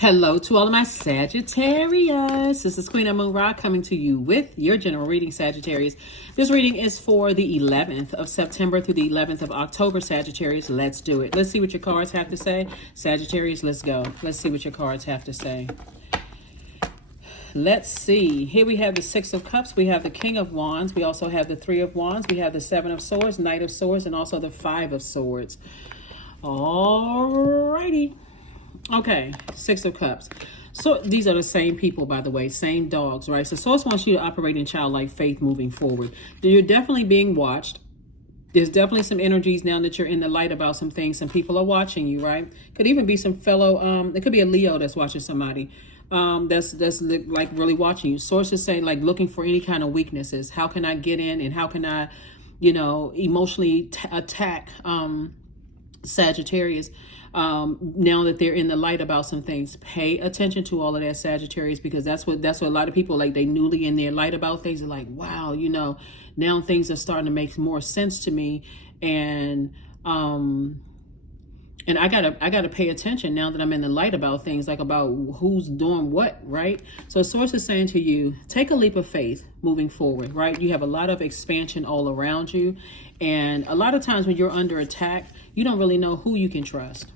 Hello to all of my Sagittarius. This is Queen Amun Ra coming to you with your general reading, Sagittarius. This reading is for the 11th of September through the 11th of October, Sagittarius. Let's do it. Let's see what your cards have to say. Sagittarius, let's go. Let's see what your cards have to say. Let's see. Here we have the Six of Cups. We have the King of Wands. We also have the Three of Wands. We have the Seven of Swords, Knight of Swords, and also the Five of Swords. Alrighty. Okay, Six of Cups. So these are the same people, by the way, same dogs, right? So Source wants you to operate in childlike faith moving forward. You're definitely being watched. There's definitely some energies now that you're in the light about some things. Some people are watching you, right? Could even be some fellow, it could be a Leo that's watching somebody. That's like really watching you. Source is saying like looking for any kind of weaknesses. How can I get in and how can I, emotionally attack Sagittarius? Now that they're in the light about some things, pay attention to all of that, Sagittarius, because that's what a lot of people, like, they newly in their light about things are like, wow, now things are starting to make more sense to me, and I gotta pay attention now that I'm in the light about things, like about who's doing what, right? So Source is saying to you, take a leap of faith moving forward, right? You have a lot of expansion all around you, and a lot of times when you're under attack, you don't really know who you can trust.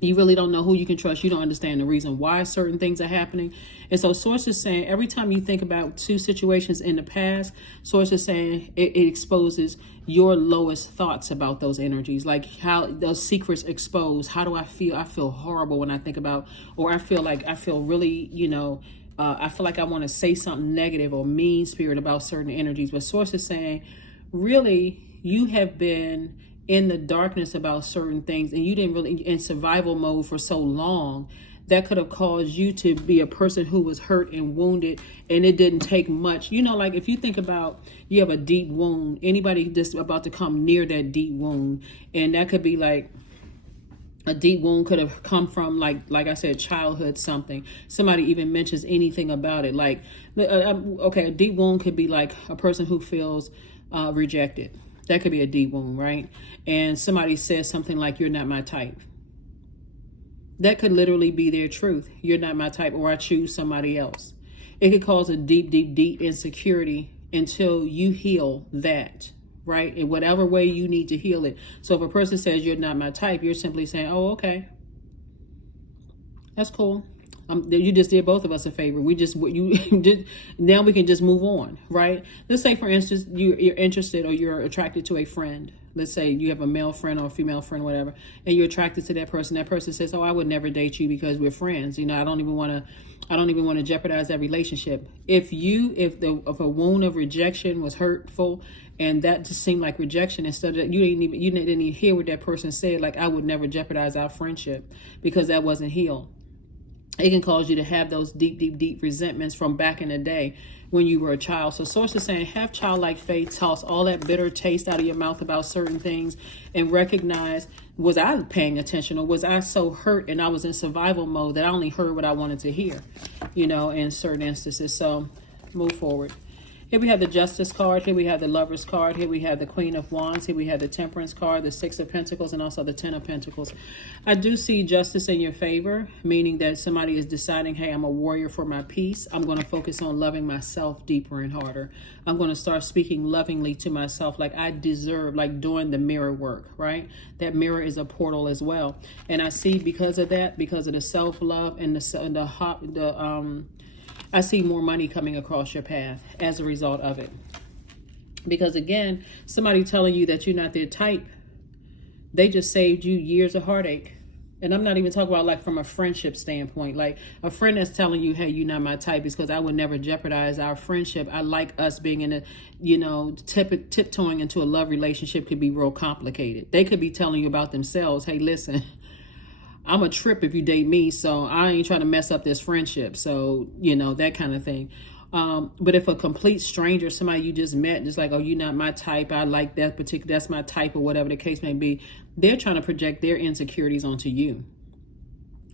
You really don't know who you can trust. You don't understand the reason why certain things are happening. And so Source is saying every time you think about two situations in the past, Source is saying it exposes your lowest thoughts about those energies, like how those secrets expose. How do I feel? I feel horrible when I think about, or I feel really, I feel like I want to say something negative or mean spirit about certain energies. But Source is saying, really, you have been in the darkness about certain things, and you didn't really in survival mode for so long that could have caused you to be a person who was hurt and wounded, and it didn't take much. Like if you think about, you have a deep wound, anybody just about to come near that deep wound, and that could be like a deep wound could have come from like I said, childhood, something. Somebody even mentions anything about it, like okay, a deep wound could be like a person who feels rejected. That could be a deep wound, right? And somebody says something like, you're not my type. That could literally be their truth. You're not my type, or I choose somebody else. It could cause a deep, deep, deep insecurity until you heal that, right? In whatever way you need to heal it. So if a person says you're not my type, you're simply saying, oh, okay, that's cool. You just did both of us a favor. Now we can just move on, right? Let's say, for instance, you're interested or you're attracted to a friend. Let's say you have a male friend or a female friend, whatever, and you're attracted to that person. That person says, "Oh, I would never date you because we're friends. I don't even want to jeopardize that relationship." If a wound of rejection was hurtful, and that just seemed like rejection, instead of that, you didn't even hear what that person said. Like, I would never jeopardize our friendship because that wasn't healed. It can cause you to have those deep, deep, deep resentments from back in the day when you were a child. So Source is saying, have childlike faith, toss all that bitter taste out of your mouth about certain things, and recognize, was I paying attention, or was I so hurt and I was in survival mode that I only heard what I wanted to hear, in certain instances. So move forward. Here we have the Justice card. Here we have the Lovers card. Here we have the Queen of Wands. Here we have the Temperance card, the Six of Pentacles, and also the Ten of Pentacles. I do see justice in your favor, meaning that somebody is deciding, hey, I'm a warrior for my peace. I'm going to focus on loving myself deeper and harder. I'm going to start speaking lovingly to myself like I deserve, like doing the mirror work, right? That mirror is a portal as well. And I see because of that, because of the self-love and I see more money coming across your path as a result of it. Because again, somebody telling you that you're not their type, they just saved you years of heartache. And I'm not even talking about like from a friendship standpoint, like a friend that's telling you, hey, you're not my type, because I would never jeopardize our friendship. I like us being in a, tiptoeing into a love relationship could be real complicated. They could be telling you about themselves, hey, listen, I'm a trip if you date me, so I ain't trying to mess up this friendship. So, that kind of thing. But if a complete stranger, somebody you just met, just like, oh, you're not my type, I like that particular, that's my type, or whatever the case may be, they're trying to project their insecurities onto you.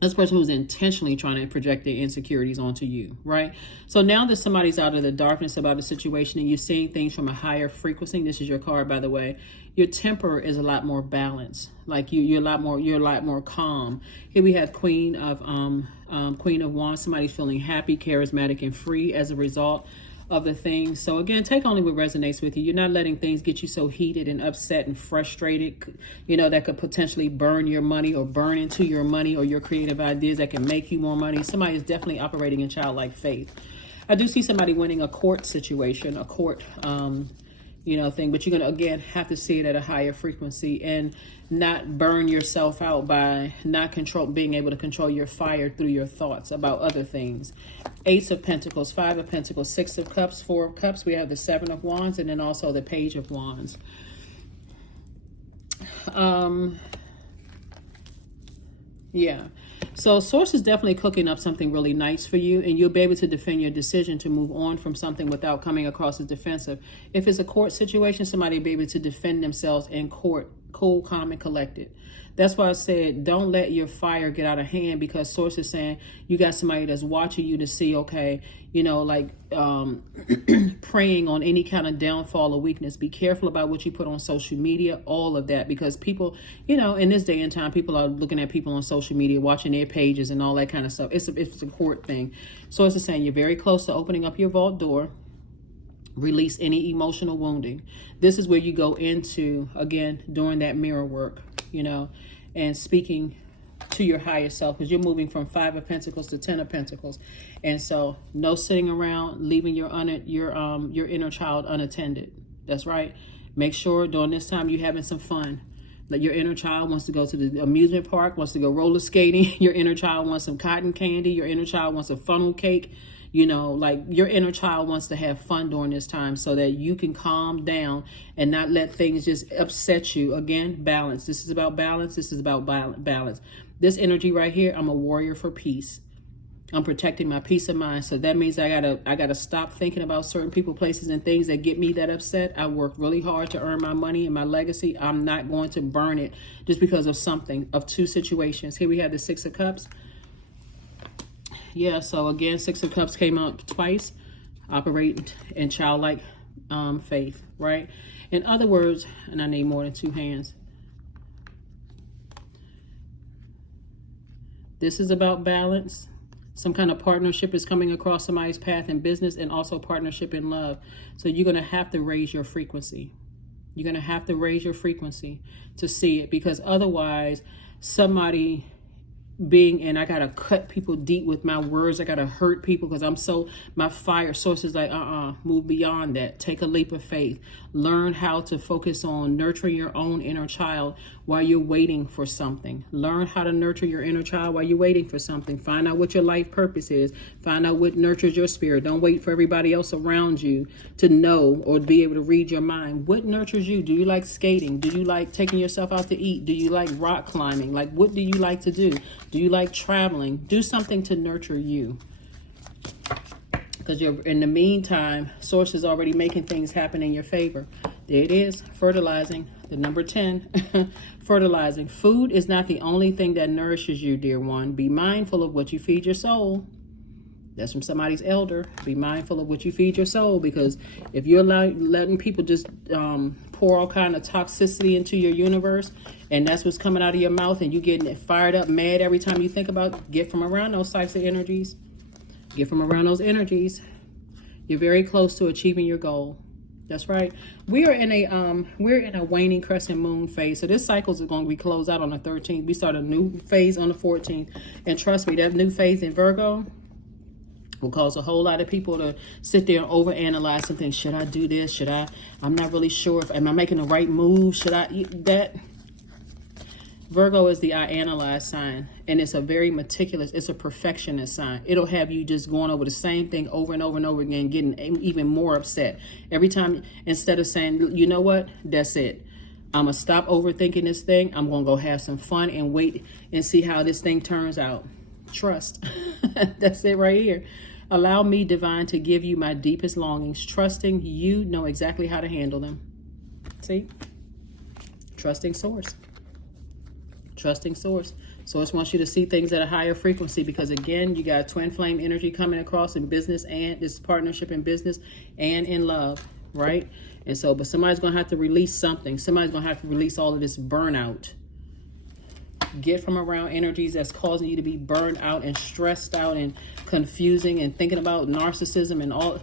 This person who's intentionally trying to project their insecurities onto you, right? So now that somebody's out of the darkness about the situation and you're seeing things from a higher frequency, this is your card, by the way, your temper is a lot more balanced. Like you're a lot more calm. Here we have Queen of Wands. Somebody's feeling happy, charismatic, and free as a result of the things. So again, take only what resonates with you. You're not letting things get you so heated and upset and frustrated, that could potentially burn your money or burn into your money or your creative ideas that can make you more money. Somebody is definitely operating in childlike faith. I do see somebody winning a court situation, a court thing, but you're going to, again, have to see it at a higher frequency and not burn yourself out by not being able to control your fire through your thoughts about other things. Ace of Pentacles, Five of Pentacles, Six of Cups, Four of Cups. We have the Seven of Wands and then also the Page of Wands. Yeah. So Source is definitely cooking up something really nice for you, and you'll be able to defend your decision to move on from something without coming across as defensive. If it's a court situation, somebody will be able to defend themselves in court, cool, calm, and collected. That's why I said don't let your fire get out of hand, because Source is saying you got somebody that's watching you to see, okay, preying on any kind of downfall or weakness. Be careful about what you put on social media, all of that, because people, in this day and time, people are looking at people on social media, watching their pages and all that kind of stuff. It's a court thing. Source is saying you're very close to opening up your vault door. Release any emotional wounding. This is where you go into, again, doing that mirror work, and speaking to your higher self, because you're moving from Five of Pentacles to Ten of Pentacles. And so no sitting around, leaving your inner child unattended. That's right. Make sure during this time you're having some fun. Like your inner child wants to go to the amusement park, wants to go roller skating. Your inner child wants some cotton candy. Your inner child wants a funnel cake. Your inner child wants to have fun during this time so that you can calm down and not let things just upset you. Again, balance. This is about balance. This is about balance. This energy right here, I'm a warrior for peace. I'm protecting my peace of mind. So that means I gotta stop thinking about certain people, places, and things that get me that upset. I work really hard to earn my money and my legacy. I'm not going to burn it just because of two situations. Here we have the Six of Cups. Yeah, so again, Six of Cups came out twice. Operate in childlike faith, right? In other words, and I need more than two hands. This is about balance. Some kind of partnership is coming across somebody's path in business, and also partnership in love. So you're going to have to raise your frequency. You're going to have to raise your frequency to see it, because otherwise somebody I gotta cut people deep with my words. I gotta hurt people because my fire source is like, move beyond that. Take a leap of faith. Learn how to focus on nurturing your own inner child while you're waiting for something. Learn how to nurture your inner child while you're waiting for something. Find out what your life purpose is. Find out what nurtures your spirit. Don't wait for everybody else around you to know or be able to read your mind. What nurtures you? Do you like skating? Do you like taking yourself out to eat? Do you like rock climbing? Like, what do you like to do? Do you like traveling? Do something to nurture you. Because in the meantime, Source is already making things happen in your favor. There it is, fertilizing, the number 10, fertilizing. Food is not the only thing that nourishes you, dear one. Be mindful of what you feed your soul. That's from somebody's elder. Be mindful of what you feed your soul, because if you're letting people just pour all kind of toxicity into your universe, and that's what's coming out of your mouth, and you getting fired up, mad every time you think about it, get from around those types of energies. Get from around those energies. You're very close to achieving your goal. That's right. We're in a waning crescent moon phase. So this cycle is going to be closed out on the 13th. We start a new phase on the 14th. And trust me, that new phase in Virgo will cause a whole lot of people to sit there and overanalyze something. Should I do this? I'm not really sure. Am I making the right move? Virgo is the I analyze sign, and it's a very meticulous, it's a perfectionist sign. It'll have you just going over the same thing over and over and over again, getting even more upset. Every time, instead of saying, you know what, that's it. I'm going to stop overthinking this thing. I'm going to go have some fun and wait and see how this thing turns out. Trust. That's it right here. Allow me, divine, to give you my deepest longings, trusting you know exactly how to handle them. See? Trusting source. Trusting source. So it wants you to see things at a higher frequency, because again, you got twin flame energy coming across in business, and this partnership in business and in love, right? And so, but somebody's going to have to release something. Somebody's going to have to release all of this burnout. Get from around energies that's causing you to be burned out and stressed out and confusing and thinking about narcissism and all.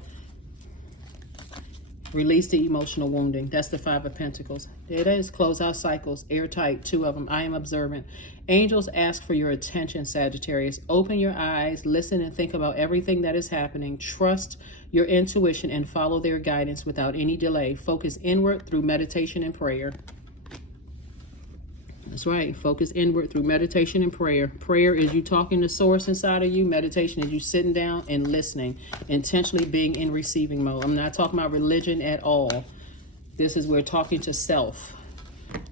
Release the emotional wounding. That's the 5 of Pentacles. There it is. Close out cycles. Airtight. 2 of them. I am observant. Angels ask for your attention, Sagittarius. Open your eyes. Listen and think about everything that is happening. Trust your intuition and follow their guidance without any delay. Focus inward through meditation and prayer. That's right. Focus inward through meditation and prayer. Prayer is you talking to source inside of you. Meditation is you sitting down and listening, intentionally being in receiving mode. I'm not talking about religion at all. This is where talking to self.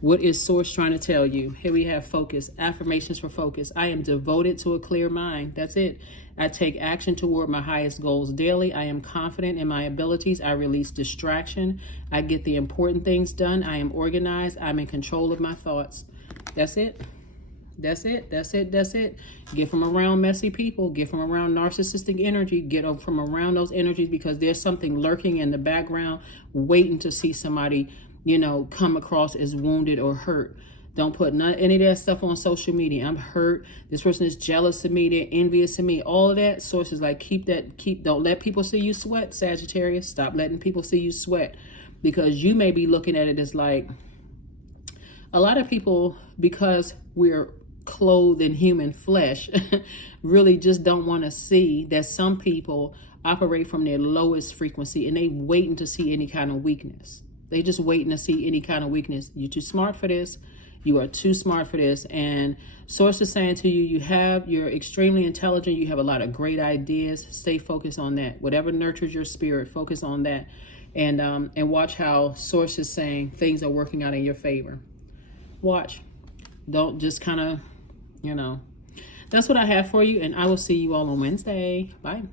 What is source trying to tell you? Here we have focus. Affirmations for focus. I am devoted to a clear mind. That's it. I take action toward my highest goals daily. I am confident in my abilities. I release distraction. I get the important things done. I am organized. I'm in control of my thoughts. That's it. That's it. That's it. That's it. Get from around messy people. Get from around narcissistic energy. Get from around those energies, because there's something lurking in the background waiting to see somebody, you know, come across as wounded or hurt. Don't put any of that stuff on social media. I'm hurt. This person is jealous of me. They're envious of me. All of that. Sources like don't let people see you sweat, Sagittarius. Stop letting people see you sweat, because you may be looking at it as like, a lot of people, because we're clothed in human flesh, really just don't want to see that some people operate from their lowest frequency, and they waiting to see any kind of weakness. They just waiting to see any kind of weakness. You're too smart for this. You are too smart for this. And source is saying to you, you're extremely intelligent. You have a lot of great ideas. Stay focused on that. Whatever nurtures your spirit, focus on that. And watch how source is saying things are working out in your favor. Watch. Don't just kind of, you know. That's what I have for you, and I will see you all on Wednesday. Bye.